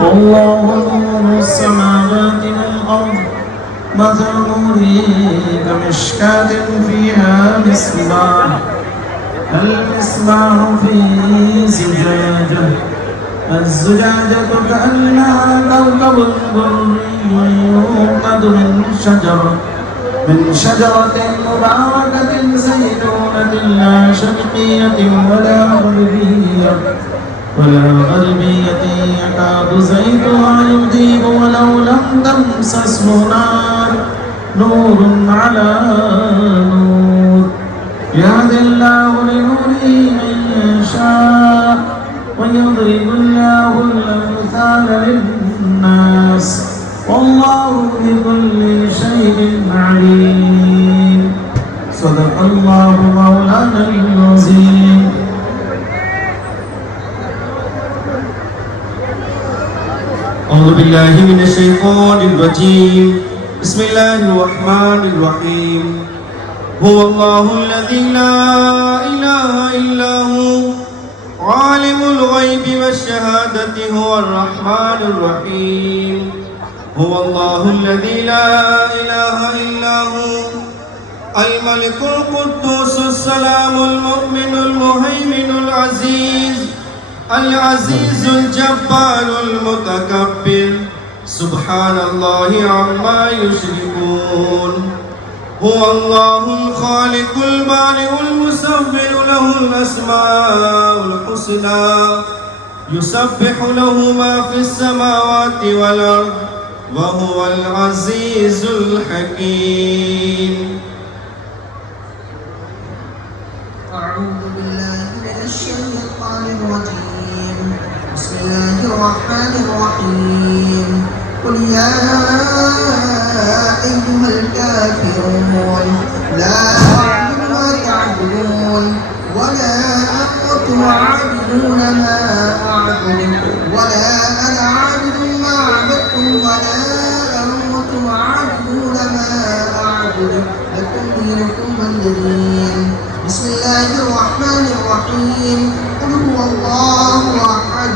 والله نور السماوات والأرض مثل نوره كمشكاة فيها مصباح المصباح في زجاجة الزجاجة كأنها كوكب دري يوقد من شجرة مباركة زيتونة لا شرقية ولا غربية يكاد زيتها يضيء ولو لم تمسسه نار نور على نور يهدي الله لنوره من يشاء ويضرب الله الأمثال للناس والله بكل شيء عليم. صدق الله مولانا العظيم. أعوذ بالله من الشيطان الرجيم. بسم الله الرحمن الرحيم. هو الله الذي لا إله إلا هو عالم الغيب والشهادة هو الرحمن الرحيم. هو الله الذي لا إله إلا هو الملك القدوس السلام المؤمن المهيمن العزيز الجبار المتكبر سبحان الله عما يشركون. هو الله الخالق البارئ المصور له الأسماء الحسنى يسبح له ما في السماوات والأرض وهو العزيز الحكيم. أعوذ بالله من الشيطان الرجيم. بسم الله الرحمن الرحيم. قل يا أيها الكافرون لا أعبد ما تعبدون ولا أنتم عابدون ما أعبد ولا أنا عابد ما عبدتم ولا أنتم عابدون ما أعبد لكم دينكم ولي دين. بسم الله الرحمن الرحيم. قل هو الله أحد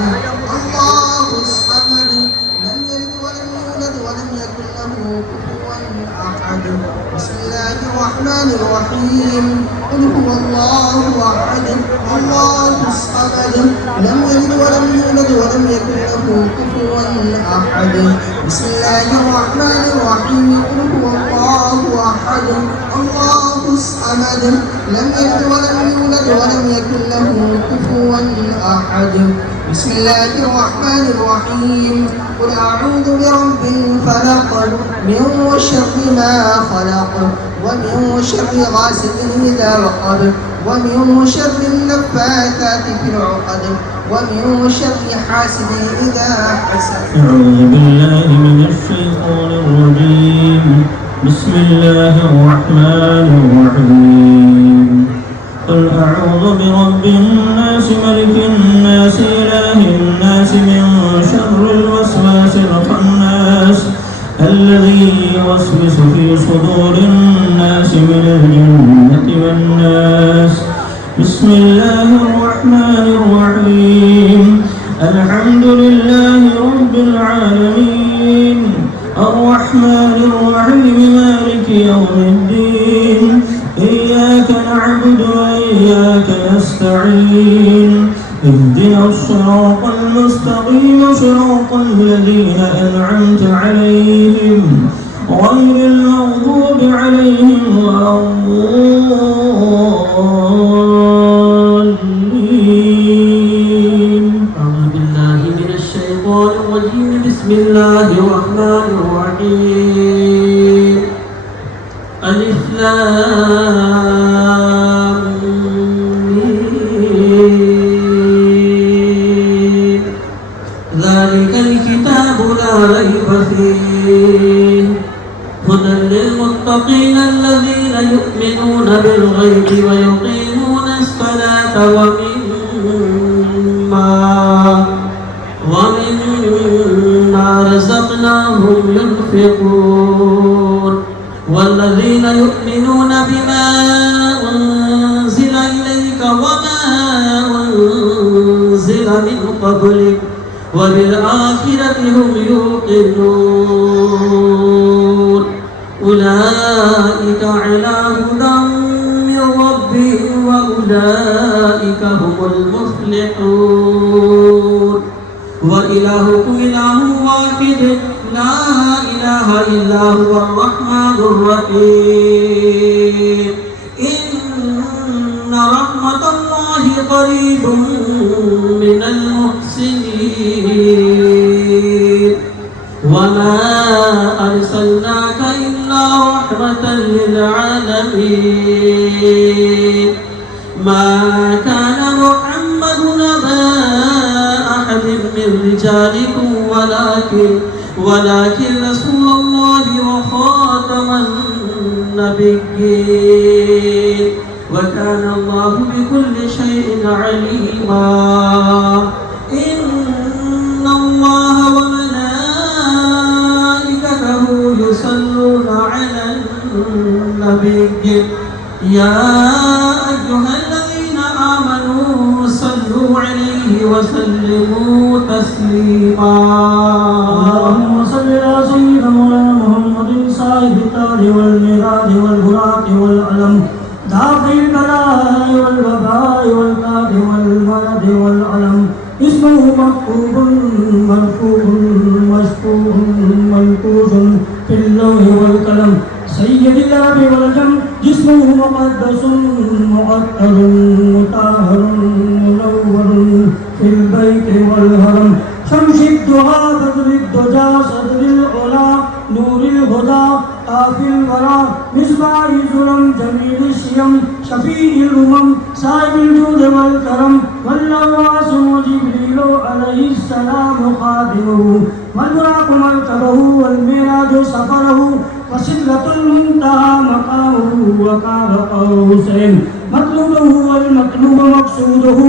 الله الصمد لم يلد ولم يولد ولم يكن له كفوا أحد. بسم الله الرحمن الرحيم. قل هو الله أحد الله الصمد لم يلد ولم يولد ولم يكن له كفوا أحد. بسم الله الرحمن الرحيم. قل هو الله أحد الله الصمد لم يلد ولم يولد ولم يكن له كفوا أحد. بسم الله الرحمن الرحيم. قل أعوذ برب الفلق من شر ما خلق ومن شر غاسق إذا وقب ومن شر النفاثات في العقد ومن شر حاسد إذا حسد. أعوذ بالله من الشيطان الرجيم. بسم الله الرحمن الرحيم. قل أعوذ برب الناس ملك الناس إله الناس من شر الوسواس الخناس الذي يوسوس في صدور الناس من الجنة والناس. بسم الله الرحمن الرحيم. الحمد لله رب العالمين الرحمن الرحيم مالك يوم الدين إياك نعبد وإياك نستعين اهدنا الصراط المستقيم صراط الذين أنعمت عليهم غير المغضوب عليهم ولا الضالين. أعوذ بالله من الشيطان الرجيم. بسم الله الرحمن الرحيم. ألف لام ميم ذلك الكتاب لا ريب فيه هدى للمتقين الذين يؤمنون بالغيب ويقيمون الصلاة ومما رزقناهم ينفقون والذين يؤمنون بما أنزل إليك وما أنزل من قبلك وبالآخرة هم يوقنون أولئك على هدى من ربهم وأولئك هم المفلحون وإلهكم إله واحد لا إله إلا هو الرحمن الرحيم إن رحمة الله قريب من المحسنين وما أرسلناك إلا رحمة للعالمين ما كان محمد أبا أحد من رجالكم ولكن رسول الله وخاتم النبيين وكان الله بكل شيء عليما إن الله وملائكته يصلون على النبي يا أيها الذين آمنوا صلوا عليه وسلموا تسليما اللهم صل على سيدنا مولانا محمد صاحب التاج والميراث والبراق والعلم دافع البلاء والوباء والكاف والمرض والعلم اسمه مكتوب مرفوع مشفوع منقوش في اللوح والقلم سيد الأب والجم جسمه مقدس معطر مطهر منور في البيت والهرم شمس الدعاء بدر الدجى صدر العلا نور الهدى كافي الورى مصباح الظلم جميل الشيم شفيع الأمم صاحب الجود والكرم والنواس جبريل عليه السلام خادمه والبراق مركبه والميراج سفره وسدرة المنتهى مقامه وقاب قوسين مطلوبه والمطلوب مقصوده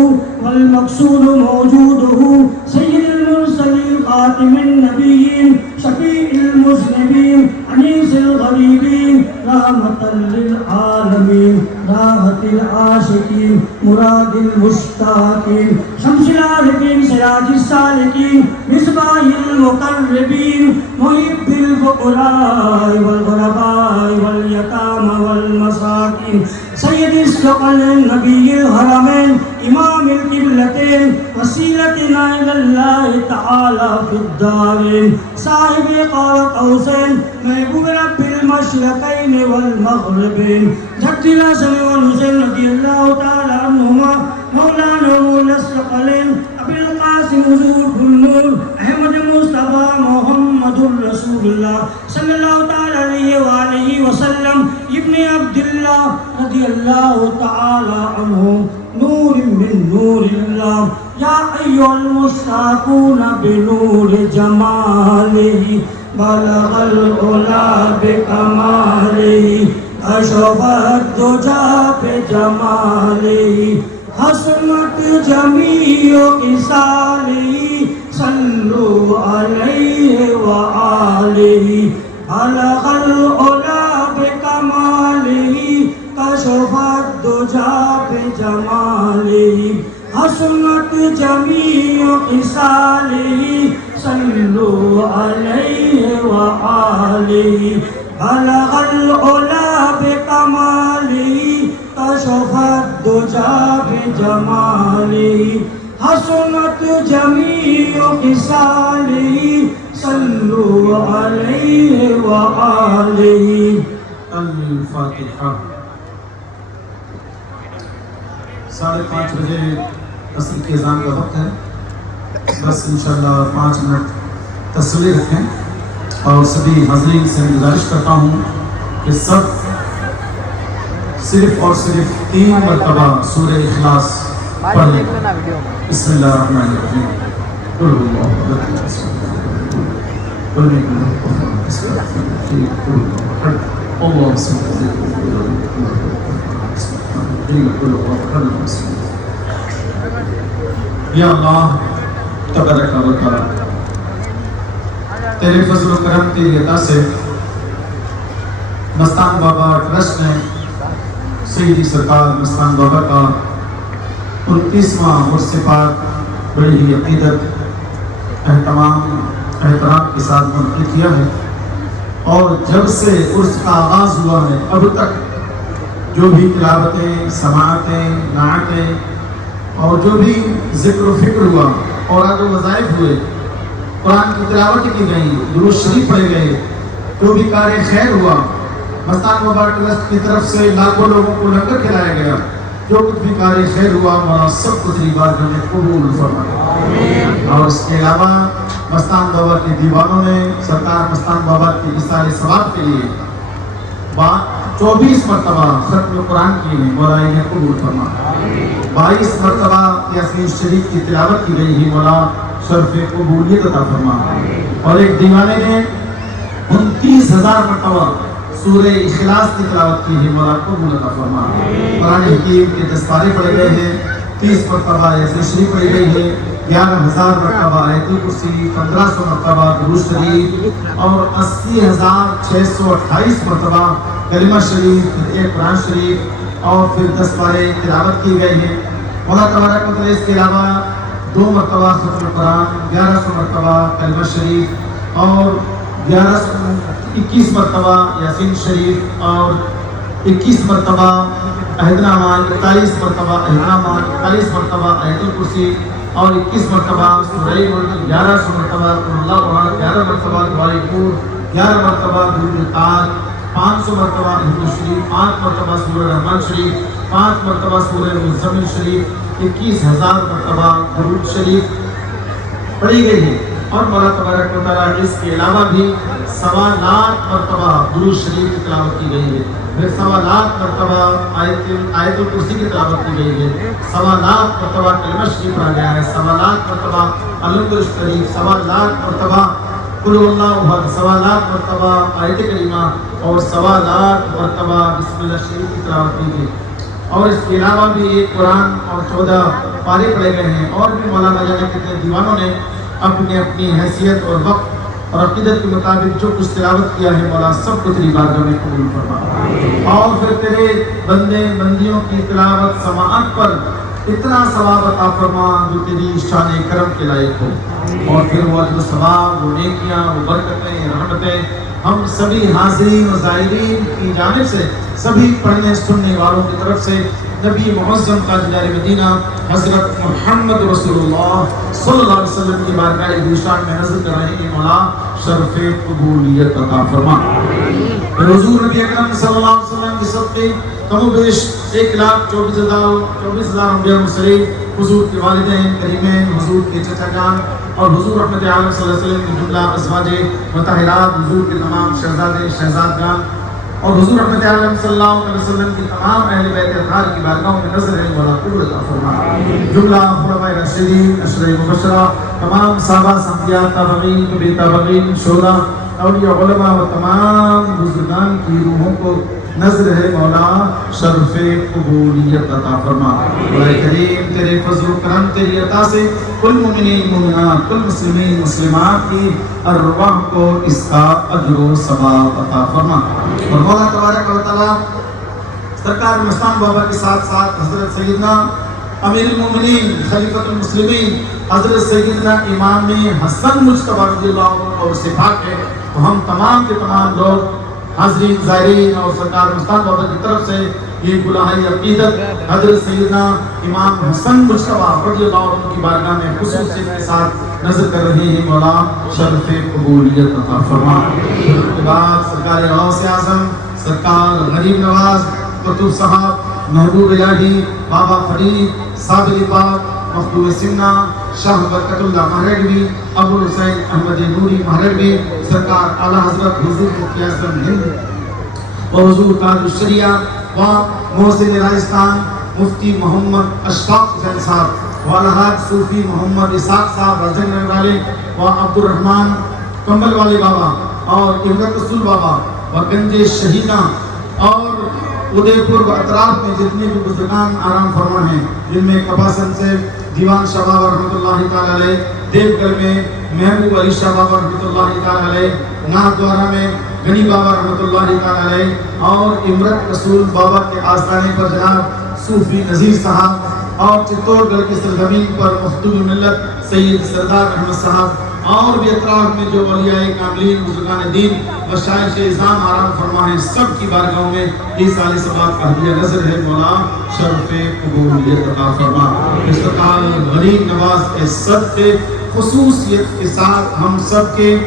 والمقصود موجوده سيد المرسلين خاتم النبيين شفيع المذنبين أنيس الغريبين رحمة للعالمين راحة العاشقين مراد المشتاقين شمس العارفين سراج السالكين مصباح المقربين محب الفقراء والغرباء واليتامى والمساكين سيد الثقل النبي الحرمين إمام القبلتين وسيلتنا إلى الله تعالى في الدارين صاحب قاب قوسين محبوب رب المشرقين والمغربين جد الحسن والحسين رضي الله تعالى عنهما مولانا مولى الثقلين أبي القاسم حضور النور أحمد مصطفى محمد رسول الله صلى الله تعالى عليه وآله وسلم ابن عبد الله رضي الله تعالى عنه نور من نور الله يا أيها المشتاقون بنور جماله بلغ العلا بكماله أشرف الدجى بجماله حسنت جميع خصاله صلوا عليه وآله بلغ العلا بكماله كشف الدجى بجماله حسنت جميع خصاله صلوا عليه وآله بلغ العلا بكماله كشف الدجى بجماله حسنت جميع خصاله صلوا عليه وآله الفاتحة 5:30 بجے عصر کی اذان کا وقت ہے بس انشاءاللہ 5 منٹ تصویر رکھیں اور سبھی حاضرین سے گزارش کرتا ہوں کہ سب صرف اور صرف 3 مرتبہ سورہ اخلاص پڑھ لیں بسم اللہ الرحمن الرحیم قل هو اللہ احد قل هو اللہ صمد یا اللہ تبارک و تعالی تیرے فضل و کرم تیری عطا سے مستان بابا ٹرسٹ نے سیدی سرکار مستان بابا کا 29واں عرس پاک بڑی ہی عقیدت احترام کے ساتھ منعقد کیا ہے، اور جب سے عرس کا آغاز ہوا ہے اب تک جو بھی تلاوتیں، سماعتیں، نعتیں اور جو بھی ذکر و فکر ہوا اور آج وظائف ہوئے، قرآن کی تلاوت کی گئی، درود شریف پڑھے گئے، جو بھی کار خیر ہوا، مستان مبارک ٹرسٹ کی طرف سے لاکھوں لوگوں کو لنگر کھلایا گیا، جو کچھ بھی کار خیر ہوا مولا سب کو تیری بارگاہ میں قبول فرمائے۔ اور اس کے علاوہ مستان بابا کے دیوانوں نے سرکار مستان بابا کے اصال ثواب کے لیے 24 مرتبہ ختم قرآن کی ہے، مولا انہیں قبول فرما۔ 22 مرتبہ یاسین شریف کی تلاوت کی گئی ہے، مولا شرف قبولیت عطا فرما۔ اور ایک دیوانے نے 29,000 مرتبہ سورہ اخلاص کی تلاوت کی ہے، مولا قبول عطا فرما۔ قرآن حکیم کے دستارے پڑھے گئے ہیں، 30 مرتبہ یاسین شریف پڑھی گئی ہے، 11,000 مرتبہ آیت الکرسی، 1500 مرتبہ درود شریف اور 80,628 مرتبہ کلمہ شریف، ایک قرآن شریف اور پھر 10 پارے تلاوت کی گئی ہیں۔ مولا تبارک و تعالی اس کے علاوہ 2 مرتبہ ختم قرآن، 1100 مرتبہ کلمہ شریف اور 21 مرتبہ یاسین شریف اور 21 مرتبہ عہدنامہ، 41 مرتبہ عہدنامہ، 41 مرتبہ آیت الکرسی اور 21 مرتبہ سورہ ملک، 1100 مرتبہ اللہ احد، 11 مرتبہ دعائے پور، 11 مرتبہ درود تاج، 500 مرتبہ درود شریف، 5 مرتبہ سورہ رحمان شریف، 5 مرتبہ سورہ مزمل شریف، 21,000 مرتبہ درود شریف پڑھی گئی ہے۔ اور مولا تبارک و تعالی اس کے علاوہ بھی 1.25 لاکھ مرتبہ درود شریف کی تلاوت کی گئی ہے، پھر 1.25 لاکھ مرتبہ آیت الکرسی کی تلاوت کی گئی ہے، 1.25 لاکھ مرتبہ کلمہ شریف پڑھا گیا ہے، 1.25 لاکھ مرتبہ الحمد شریف، 1.25 لاکھ مرتبہ قل اللہ احد، 1.25 لاکھ مرتبہ آیت کریمہ اور 1.25 لاکھ مرتبہ بسم اللہ شریف کی تلاوت کی گئی۔ اور اس کے علاوہ بھی ایک قرآن اور 14 پارے پڑھے گئے ہیں، اور بھی مولانا جانے کتنے دیوانوں نے اپنی اپنی حیثیت اور وقت اور عقیدت کے مطابق جو کچھ تلاوت کیا ہے، مولا سب کو تیری بارگاہ میں قبول فرما۔ اور پھر تیرے بندے بندیوں کی تلاوت سماعت پر اتنا ثواب عطا فرما جو تیری شان کرم کے لائق ہو، اور پھر وہ اجر و ثواب، وہ نیکیاں، وہ برکتیں، رحمتیں ہم سبھی حاضرین و زائرین کی جانب سے، سبھی پڑھنے سننے والوں کی طرف سے نبی معظم تاجدار مدینہ حضرت محمد رسول اللہ صلی اللہ علیہ وسلم کی بارگاہ ذوالشان میں نظر کر رہے ہیں، مولا شرف قبولیت عطا فرما۔ حضور نبی اکرم صلی اللہ علیہ وسلم کی صدقے کم و بیش 1,24,000 انبیاء مرسلین، حضور کے والدین کریمین، حضور کے چچا جان اور حضور رحمت عالم صلی اللہ علیہ وسلم کی جملہ ازواج مطہرات، حضور کے تمام شہزادے شہزادگان اور حضور رحمت عالم صلی اللہ علیہ وسلم کی تمام اہل بیت اطہار کی بارگاہوں میں نظر ہے، مولا قبول عطا فرما۔ جملہ خلفائے راشدین، عشرہ مبشرہ، تمام صحابہ، صحابیات، تابعین، تبع تابعین، شہداء، اولیاء، علماء و تمام بزرگان کی روحوں کو نظر ہے، مولا شرف قبولیت عطا فرما۔ مولا کریم تیرے فضل و کرم، تیری عطا سے کل مومنین مومنات، کل مسلمین مسلمات کی ارواح کو اس کا اجر و ثواب عطا فرما۔ اور مولا تبارک و تعالی سرکار مستان بابا کے ساتھ ساتھ حضرت سیدنا امیر المومنین خلیفۃ المسلمین حضرت سیدنا امام حسن مجتبی رضی اللہ عنہ اور سے پاک ہے، تو ہم تمام کے تمام لوگ حاضرین زائرین اور سرکار مستان بابا کی طرف سے یہ گلہائی عقیدت حضرت سیدنا امام حسن مجتبی رضی اللہ عنہ کی بارگاہ میں خصوصیت کے ساتھ نظر کر رہے ہیں، مولا شرف قبولیت عطا فرما۔ بعد سرکار غوث اعظم سرکار غریب نواز قطب صاحب محبوب الہی بابا فرید صابر پاک مخدوم سمنا شاہ برکت اللہ مہرگوی ابو حسین احمد نوری مہرگوی سرکار اعلیٰ حضرت حضور مفتی اعظم ہند و حضور تاج الشریعہ و محسن راجستان مفتی محمد اشفاق حسین صاحب و الحاج صوفی محمد اسحاق صاحب راجن والے و عبد الرحمن کمبل والے بابا اور عبرت رسول بابا و گنج شہیدہ اور ادے پور و اطراف میں جتنے بھی بزرگان آرام فرما ہیں، جن میں کپاسن سے دیوان شاہ بابا رحمۃ اللہ تعالی علیہ، دیو گڑھ میں محبوب علی شاہ بابا رحمۃ اللہ تعالی علیہ، ناہدوارہ میں غنی بابا رحمۃ اللہ تعالی علیہ اور عمرت رسول بابا کے آستانے پر جناب صوفی نذیر صاحب اور چتور گڑھ کی سرزمین پر مخدوم ملت سید سردار احمد صاحب اور بھی اطراف میں جو اولیاء کاملین بزرگان دین مشائخ اعظام آرام فرما ہیں سب کی بارگاہوں میں یہ سال ثواب کا ہدیہ نظر ہے مولا شرف قبولیت عطا فرما استقال غریب نواز کے صدقے خصوصیت کے ساتھ ہم سب کے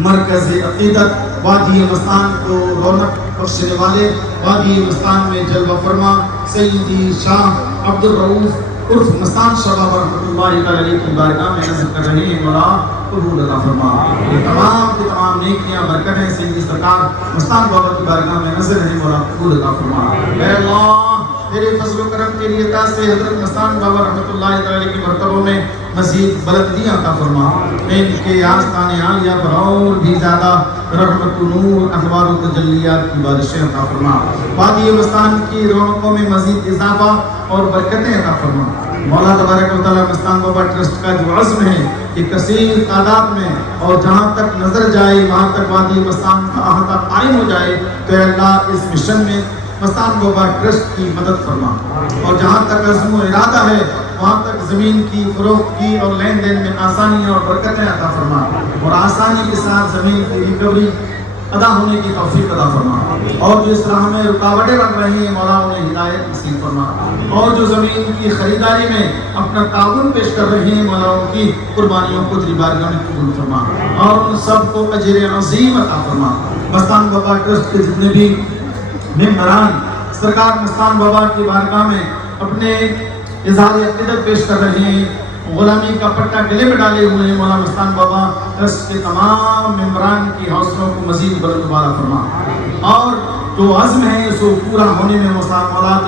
مرکز عقیدت وادی مستان کو رونق بخشنے والے وادی مستان میں جلوہ فرما سیدی شاہ عبد الرؤوف عرف مستان شاہ بابا رحمۃ اللہ علیہ کی بارگاہ میں نظر کر رہے ہیں مولا قبول عطا فرما یہ تمام کی تمام نیکیاں برکتیں سیدی سرکار مستان بابا کی بارگاہ میں نظر ہیں مولا قبول عطا فرما اے اللہ تیرے فضل و کرم کے لیے عطا سے حضرت مستان بابا رحمۃ اللہ علیہ کی مرتبوں میں مزید بلندیاں عطا فرما ان کے آستان عالیہ پر اور بھی زیادہ رحمت و نور انوار و تجلیات کی بارشیں عطا فرما وادی مستان کی رونقوں میں مزید اضافہ اور برکتیں عطا فرما مولا تبارک و تعالی مستان بابا ٹرسٹ کا جو عزم ہے کہ کثیر تعداد میں اور جہاں تک نظر جائے وہاں تک وادی مستان کا احاطہ قائم ہو جائے تو اے اللہ اس مشن میں مستان بابا ٹرسٹ کی مدد فرما اور جہاں تک عزم و ارادہ ہے وہاں تک زمین کی فروخت کی اور لین دین میں آسانیاں اور برکتیں عطا فرما اور آسانی کے ساتھ زمین کی ریکوری ادا ہونے کی توفیق عطا فرما اور جو اس راہ میں رکاوٹیں بن رہی ہیں مولا انہیں ہدایت نصیب فرما اور جو زمین کی خریداری میں اپنا تعاون پیش کر رہے ہیں مولا ان کی قربانیوں کو تیری بارگاہ میں قبول فرما اور ان سب کو اجر عظیم عطا فرما مستان بابا ٹرسٹ کے جتنے بھی ممبران سرکار مستان بابا کی بارگاہ میں اپنے اظہار عقیدت پیش کر رہے ہیں غلامی کا پٹا گلے میں ڈالے ہوئے ہیں مولا مستان بابا ٹرسٹ کے تمام ممبران کی حوصلوں کو مزید بلند بالا فرما اور جو عزم ہے اس کو پورا ہونے میں مولا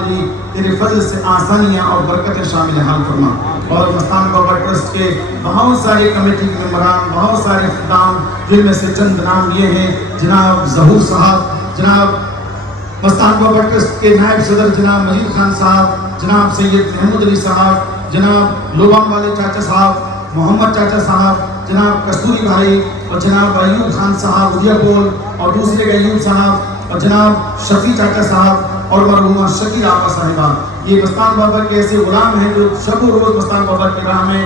تیرے فضل سے آسانیاں اور برکتیں شامل حال فرما اور مستان بابا ٹرسٹ کے بہت سارے کمیٹی کے ممبران بہت سارے خدام جن میں سے چند نام یہ ہیں جناب ظہور صاحب جناب مستان بابا ٹرسٹ کے نائب صدر جناب مجید خان صاحب جناب سید محمد علی صاحب جناب لوبان والے چاچا صاحب محمد چاچا صاحب جناب کستوری بھائی اور جناب ایوب خان صاحب ادیا پول اور دوسرے ایوب صاحب اور جناب شفیع چاچا صاحب اور مرحومہ شکیل آقا صاحبہ یہ مستان بابا کے ایسے غلام ہیں جو شب و روز مستان بابا کی راہ میں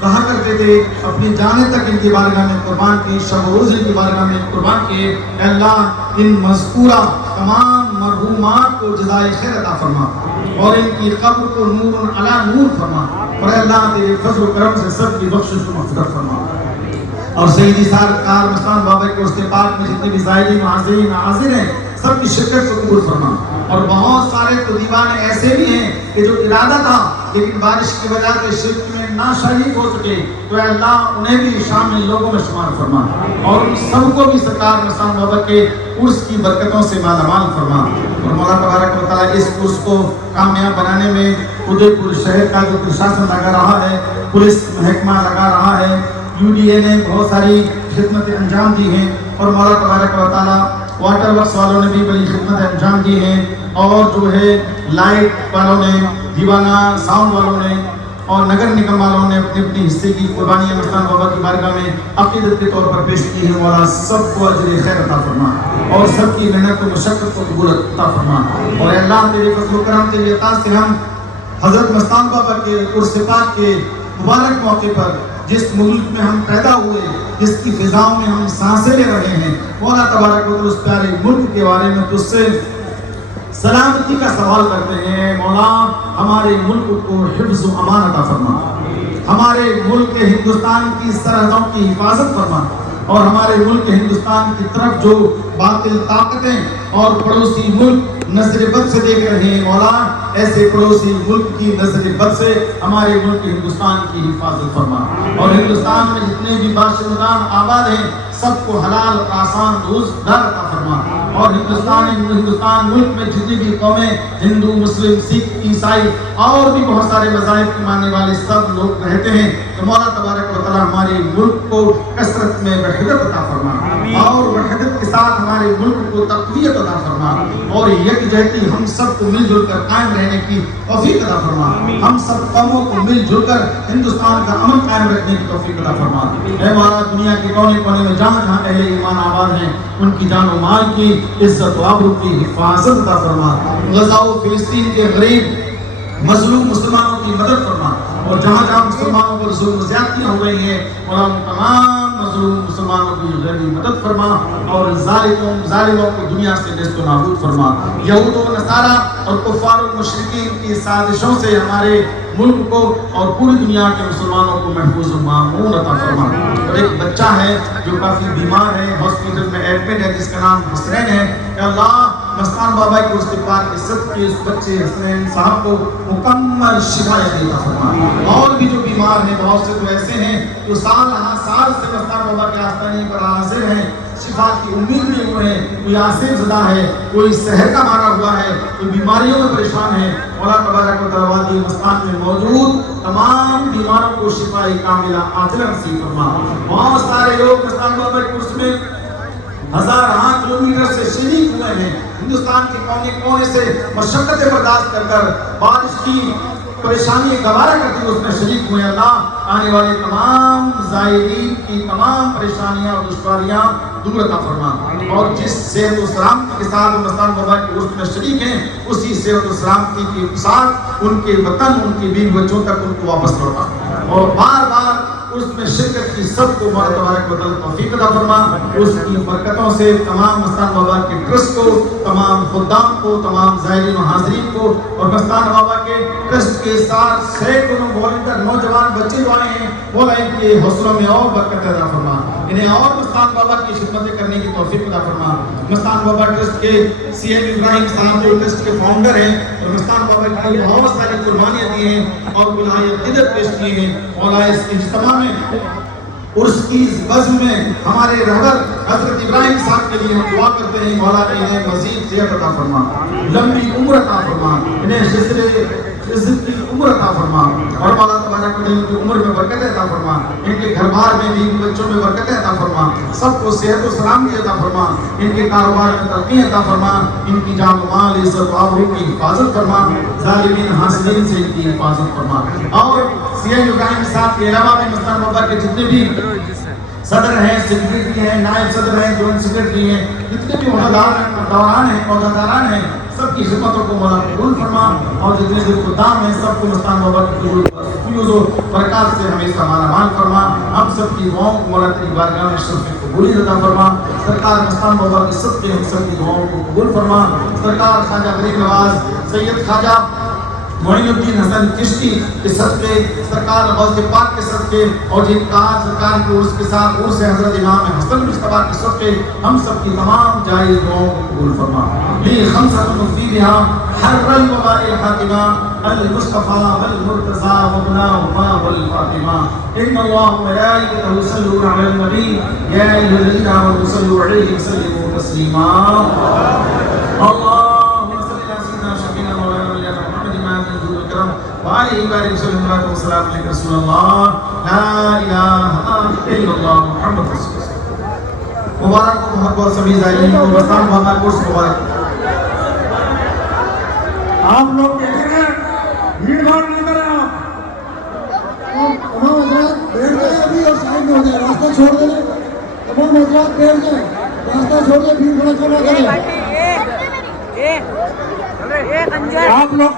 کہا کرتے تھے اپنی جانیں تک ان کی بارگاہ میں قربان کی شب و روز ان کی بارگاہ میں قربان کیے اے اللہ ان مذکورہ تمام مرحومات کو جزائے خیر عطا فرما اور ان کی قبر کو نور علی نور فرما اور اے اللہ تیرے فضل و کرم سے سب کی بخشش کو مغفرت فرما اور سیدی سرکار مستان بابا کے اس پاک میں جتنے بھی زائرین حاضرین حاضر ہیں سب کی شرکت کو قبول فرما اور بہت سارے تو دیوان ایسے بھی ہیں کہ جو ارادہ تھا لیکن بارش کی وجہ سے شرک میں نہ شریک ہو سکے تو اے اللہ انہیں بھی شامل لوگوں میں شمار فرما اور ان سب کو بھی سرکار مستان بابا کے عرس کی برکتوں سے مالا مال فرما اور مولا تبارک و تعالیٰ اس عرس کو کامیاب بنانے میں ادے پور شہر کا جو پرشاسن لگا رہا ہے پولیس محکمہ لگا رہا ہے UDA نے بہت ساری خدمتیں انجام دی ہیں اور مولا تبارک و تعالیٰ واٹر ورکس والوں نے بھی بڑی خدمت انجام دی ہیں اور جو ہے لائٹ والوں نے دیوانہ ساؤنڈ والوں نے اور نگر نگم والوں نے اپنے اپنے حصے کی قربانیاں مستان بابا کی بارگاہ میں عقیدت کے طور پر پیش کی ہیں مولا سب کو اجر خیر عطا فرما اور سب کی محنت و مشقت کو قبول عطا فرما اور اے اللہ تیرے فضل و کرم کے عطا سے ہم حضرت مستان بابا کے عرس پاک کے مبارک موقع پر جس ملک میں ہم پیدا ہوئے جس کی فضاؤں میں ہم سانسیں لے رہے ہیں مولا تبارک و تعالی اس پیارے ملک کے بارے میں تجھ سے سلامتی کا سوال کرتے ہیں مولا ہمارے ملک کو حفظ و امان عطا فرما ہمارے ملک ہندوستان کی سرحدوں کی حفاظت فرما اور ہمارے ملک ہندوستان کی طرف جو باطل طاقتیں اور پڑوسی ملک نظر بد سے دیکھ رہے ہیں مولا ایسے پڑوسی ملک کی نظر بد سے ہمارے ملک ہندوستان کی حفاظت فرما اور ہندوستان میں جتنے بھی باشندگان آباد ہیں سب کو حلال اور آسان روزگار عطا فرما اور ہندوستان ملک میں جتنی بھی قومیں ہندو مسلم سکھ عیسائی اور بھی بہت سارے مذاہب کے ماننے والے سب لوگ رہتے ہیں تو مولا تبارک و تعالی ہمارے ملک کو کثرت میں وحدت عطا فرما اور وحدت کے ساتھ ہمارے ملک کو تقویت عطا فرما اور یکجہتی ہم سب کو مل جل کر قائم رہنے کی توفیق عطا فرما ہم سب قوموں کو مل جل کر ہندوستان کا امن قائم رکھنے کی توفیق عطا فرما اے مولا دنیا کے کونے کونے میں جہاں جہاں اہل ایمان آباد ہیں ان کی جان و مال کی عزت و آبرو کی حفاظت عطا فرما غزہ و فلسطین کے غریب مظلوم مسلمانوں کی مدد فرما اور جہاں جہاں مسلمانوں پر ظلم و زیادتیاں ہو رہی ہیں مولا تمام مظلوم مسلمانوں کی غیبی مدد فرما اور ظالموں کو دنیا سے نیست و نابود فرما. یہود و نصارہ اور کفار و مشرکین کی سازشوں سے ہمارے ملک کو اور پوری دنیا کے مسلمانوں کو محفوظ و مامون عطا فرما. اور ایک بچہ ہے جو کافی بیمار ہے, ہاسپٹل میں ایڈمٹ ہے, جس کا نام حسنین ہے. اے اللہ مستان بابا کی استغفار کے صدقے اس بچے حسنین صاحب کو مکمل شفا عطا فرما. اور بھی جو بیمار ہیں بہت سے تو ایسے ہیں جو سال سے مستان بابا کے آستانے پر حاضر ہیں, شفا کی امید میں ہوئے ہیں, کوئی آصف زدہ ہے, کوئی سحر کا مارا ہوا ہے, کوئی بیماریوں میں پریشان ہے. مولا تبارک و تعالی وادی مستان میں موجود تمام بیماروں کو شفا کاملہ عاجلہ نصیب فرما. بہت سارے لوگ مستان بابا کے عرس میں ہزاراں کلومیٹر سے شریک ہوئے ہیں, ہندوستان کے کونے کونے سے مشقتیں برداشت کر بارش کی پریشانی گوارا کرتے ہوئے اس میں شریک ہوئے. اللہ آنے والے تمام زائرین کی تمام پریشانیاں اور دشواریاں دور عطا فرما. اور جس صحت و سلامتی کے ساتھ مستان بابا کے عرس میں شریک ہیں, اسی صحت و سلامتی کے ساتھ ان کے وطن, ان کے بیوی بچوں تک ان کو واپس لوٹا. اور بار بار اس میں شرکت کی سب کو مولا تبارک و تعالی توفیق عطا فرما. اس کی برکتوں سے تمام مستان بابا کے ٹرسٹ کو, تمام خدام کو, تمام زائرین و حاضرین کو اور مستان بابا کے ٹرسٹ کے ساتھ سینکڑوں والنٹیئر نوجوان بچے جو آئے ہیں, مولا ان کے حوصلوں میں اور برکت عطا فرما. انہیں اور مستان بابا کی خدمتیں کرنے کی توفیق عطا فرما. مستان بابا ٹرسٹ کے سی ایم ابراہیم صاحب جو ٹرسٹ کے فاؤنڈر ہیں اور مستان بابا کے لیے بہت ساری قربانیاں دی ہیں اور بلائے عقیدت پیش کی ہیں. مولا اس اجتماع میں عرس کی بزم میں ہمارے رہبر حضرت ابراہیم صاحب کے لیے ہم دعا کرتے ہیں. مولا انہیں مزید صحت عطا فرما, لمبی عمر عطا فرما, انہیں عزت کی عمر عطا فرما. اور مولا تبارک و تعالی کی عمر میں برکت عطا فرما, ان کے گھر بار میں بیوی بچوں میں برکت عطا فرما, سب کو صحت و سلامتی عطا فرما, ان کے کاروبار میں ترقی عطا فرما, ان کی جان و مال عزت و آبرو کی حفاظت فرما, ظالمین حاسدین سے ان کی حفاظت فرما. اور سی ایم ابراہیم صاحب کے علاوہ بھی مستان بابا کے جتنے بھی صدر ہیں, سیکریٹری ہیں, نائب صدر ہیں, جوائنٹ سیکریٹری ہیں, جتنے بھی عہدیداران ہیں, سب کی خدمتوں کو مولا قبول فرما. اور جتنے بھی خدام ہیں سب کو مستان بابا کی فیوز و برکات سے ہمیشہ مالا مال فرما. ہم سب کی دعاؤں کو مولا تیری بارگاہ میں شرف قبولی عطا فرما. سرکار مستان بابا کی سب کی دعاؤں کو قبول فرما. سرکار خواجہ غریب نواز سید خواجہ معین الدین حسن چشتی کے صدقے, سرکار غوث پاک کے صدقے اور جن کا سرکار کے عرس کے ساتھ عرس حضرت امام حسن مصطفیٰ کے صدقے ہم سب کی تمام جائز دعاؤں کو قبول فرما. لی خمسۃ فیہا حر الوباء الخاتمہ المصطفیٰ والمرتضیٰ وابناہما والفاطمہ. ان اللہ وملائکتہ یصلون علی النبی یا ایھا الذین آمنوا صلوا علیہ وسلموا تسلیما. وعلى آله وصحبه وسلم على رسول الله لا إله إلا الله محمد رسول الله. مبارک و محبت سبھی زائرین کو مستان بابا کو مبارک. آپ لوگ کہتے ہیں بھیڑ بھاڑ نہ کریں, آپ تمام حضرات بیٹھ جائیں ابھی اور سائڈ میں ہو جائیں, راستہ چھوڑ دیں. تمام حضرات بیٹھ جائیں, راستہ چھوڑ دیں, بھیڑ بھاڑ نہ کریں. آپ لوگ